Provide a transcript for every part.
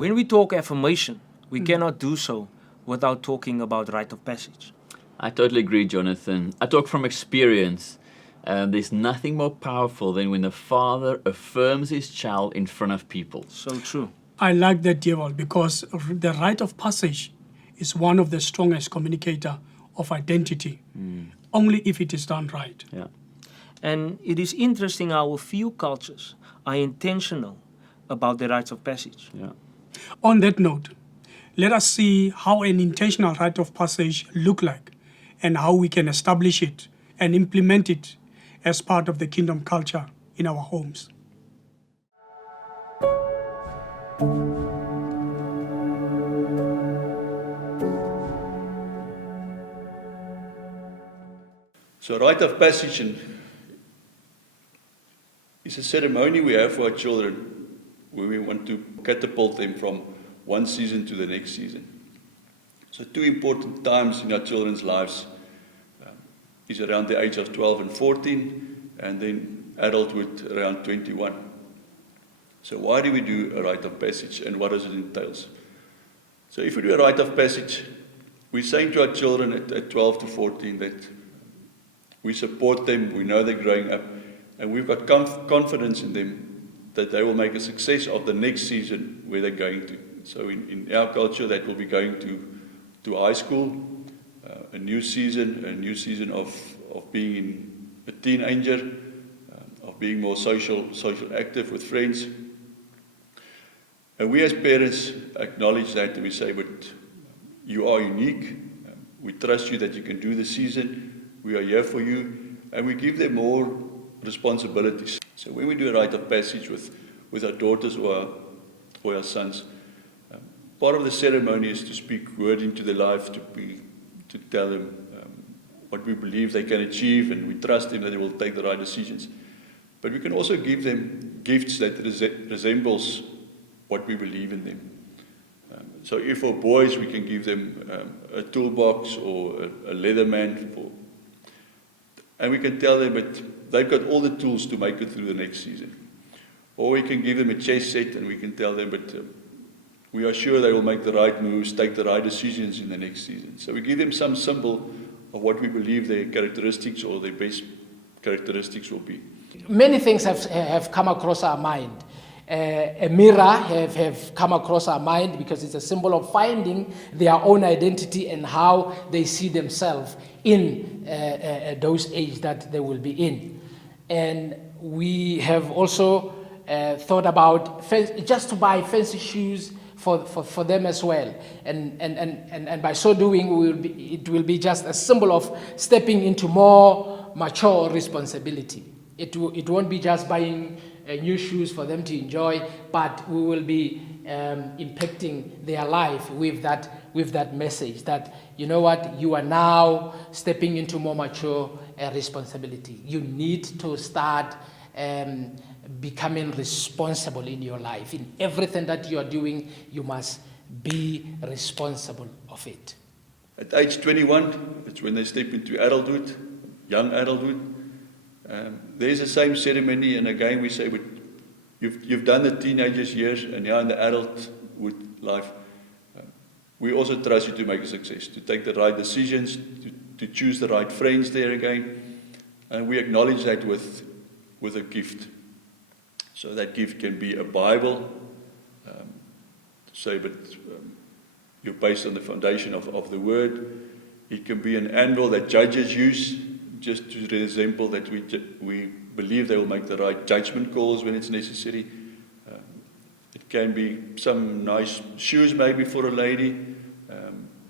When we talk affirmation, we cannot do so without talking about rite of passage. I totally agree, Jonathan. I talk from experience. There's nothing more powerful than when the father affirms his child in front of people. So true. I like that, Dewald, because the rite of passage is one of the strongest communicator of identity, only if it is done right. Yeah. And it is interesting how a few cultures are intentional about the rites of passage. Yeah. On that note, let us see how an intentional rite of passage look like and how we can establish it and implement it as part of the kingdom culture in our homes. So rite of passage is a ceremony we have for our children where we want to catapult them from one season to the next season. So two important times in our children's lives is around the age of 12 and 14, and then adulthood around 21. So why do we do a rite of passage, and what does it entail? So if we do a rite of passage, we're saying to our children at 12 to 14 that we support them, we know they're growing up, and we've got confidence in them that they will make a success of the next season where they're going to. So in our culture, that will be going to high school, a new season of being a teenager, of being more social active with friends. And we as parents acknowledge that, and we say, but you are unique. We trust you that you can do the season. We are here for you. And we give them more responsibilities. So when we do a rite of passage with our daughters or our sons, part of the ceremony is to speak word into their life, to tell them what we believe they can achieve, and we trust them that they will take the right decisions. But we can also give them gifts that resembles what we believe in them. So if for boys, we can give them a toolbox or a Leatherman, and we can tell them that they've got all the tools to make it through the next season. Or we can give them a chess set, and we can tell them that we are sure they will make the right moves, take the right decisions in the next season. So we give them some symbol of what we believe their characteristics or their best characteristics will be. Many things have come across our mind. A mirror have come across our mind because it's a symbol of finding their own identity and how they see themselves in those age that they will be in. And we have also thought about just to buy fancy shoes for them as well, and by so doing, it will be just a symbol of stepping into more mature responsibility. It won't be just buying new shoes for them to enjoy, but we will be impacting their life with that message that, you know what, you are now stepping into more mature responsibility. You need to start becoming responsible in your life. In everything that you are doing, you must be responsible of it. At age 21, it's when they step into adulthood, young adulthood. There's the same ceremony, and again we say, but you've done the teenagers years, and now in the adulthood life, we also trust you to make a success, to take the right decisions, to choose the right friends there again, and we acknowledge that with a gift. So that gift can be a Bible, you're based on the foundation of the Word. It can be an anvil that judges use, just to resemble that we believe they will make the right judgment calls when it's necessary. It can be some nice shoes maybe for a lady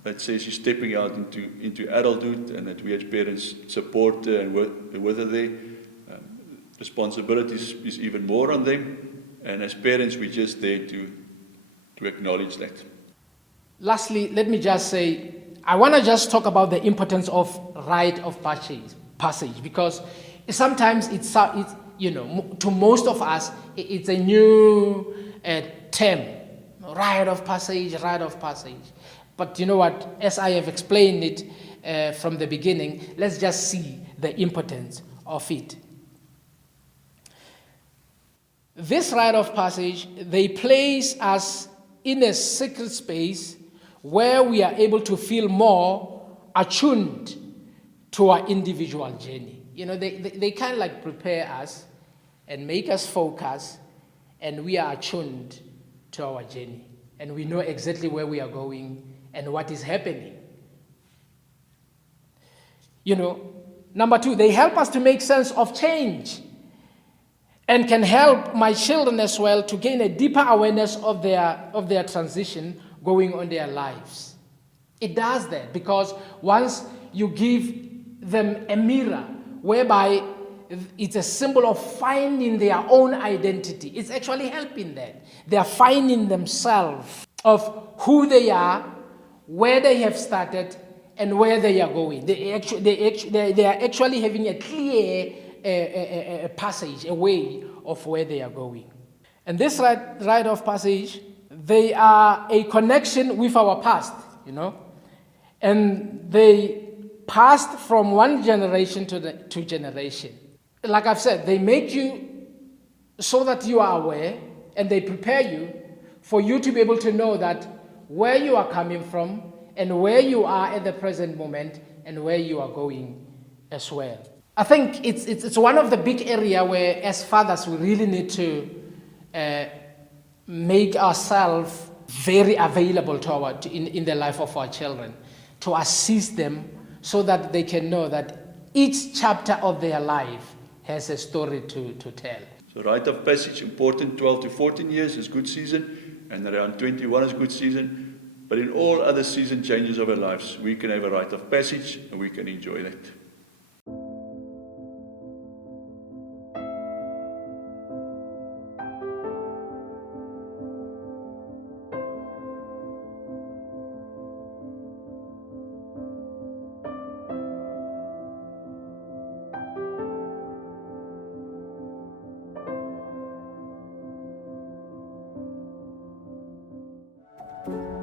that says she's stepping out into adulthood, and that we as parents support her and with her there. Responsibilities is even more on them, and as parents we're just there to acknowledge that. Lastly, let me just say, I want to just talk about the importance of rite of passage, because sometimes it's to most of us it's a new term, rite of passage. But you know what, as I have explained it from the beginning, let's just see the importance of it. This rite of passage, they place us in a secret space where we are able to feel more attuned to our individual journey. You know, they kind of like prepare us and make us focus, and we are attuned to our journey. And we know exactly where we are going and what is happening. You know, number two, they help us to make sense of change and can help my children as well to gain a deeper awareness of their transition going on their lives. It does that because once you give them a mirror whereby it's a symbol of finding their own identity, it's actually helping that. They're finding themselves of who they are, where they have started, and where they are going. They are actually having a clear a passage, a way of where they are going. And this rite of passage, they are a connection with our past, you know, and they passed from one generation to generation. Like I've said, they make you so that you are aware, and they prepare you for you to be able to know that where you are coming from and where you are at the present moment and where you are going as well. I think it's one of the big area where as fathers we really need to make ourselves very available in the life of our children, to assist them so that they can know that each chapter of their life has a story to tell. So rite of passage, important 12 to 14 years is good season, and around 21 is good season. But in all other season changes of our lives, we can have a rite of passage and we can enjoy that. TWNAF